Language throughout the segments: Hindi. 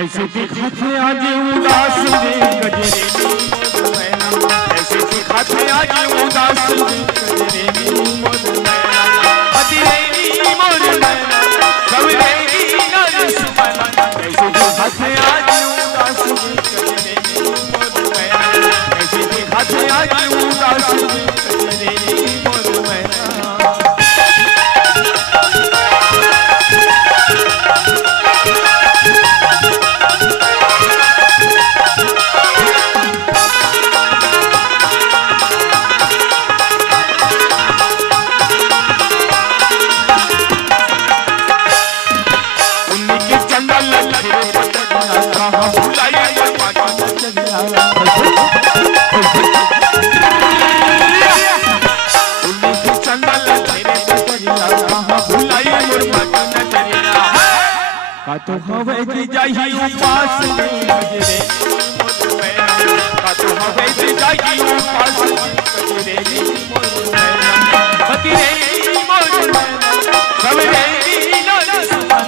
कैसे दिखाते आज उदास रे गजरे मोर मैना, कैसे दिखाते आज उदास रे गजरे मोर मैना, अतिरेनी मोर मैना सवरेनी नर सुमना, कैसे दिखाते आज उदास रे गजरे मोर मैना, कैसे दिखाते आज उदास रे गजरे मोर मैना। का तो हवे जी जाई उपास रे गजरे मोर मैना, का तो हवे जी जाई उपास रे गजरे मोर मैना, अतिरेनी मोर मैना सवरेनी नर सुमना,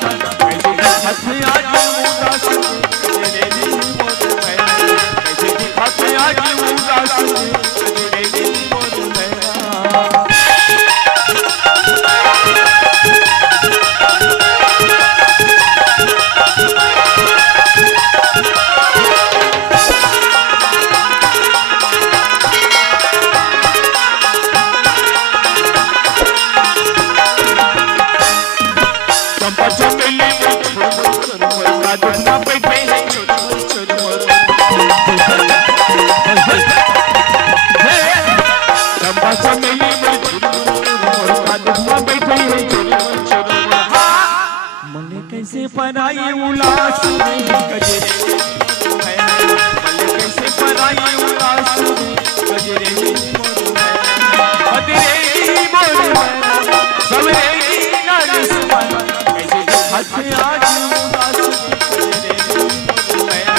कैसे दिखाते आज उदास रे गजरे मोर मैना, कैसे दिखाते आज उदास रे गजरे मोर मैना। मने कैसे पराई उलास रे गजरे मोर मैना, मने कैसे पराई उलास रे गजरे मोर मैना, अतिरेनी मोर मैना सवरेनी नर सुमना, कैसे दिखाते आज उदास रे गजरे मोर मैना,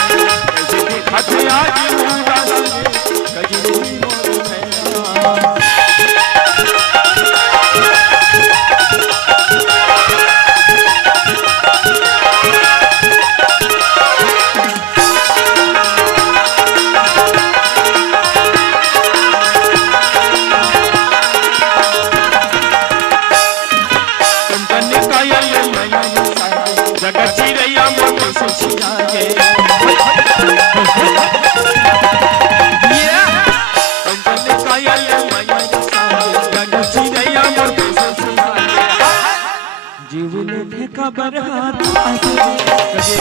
कैसे दिखाते आज उदास रे गजरे मोर मैना। जगत चिरैया मोर सुचिया गे कंचन कायल मैया जगत चिरैया मोर सुचिया गे जीवन में खबर हाथ गजरे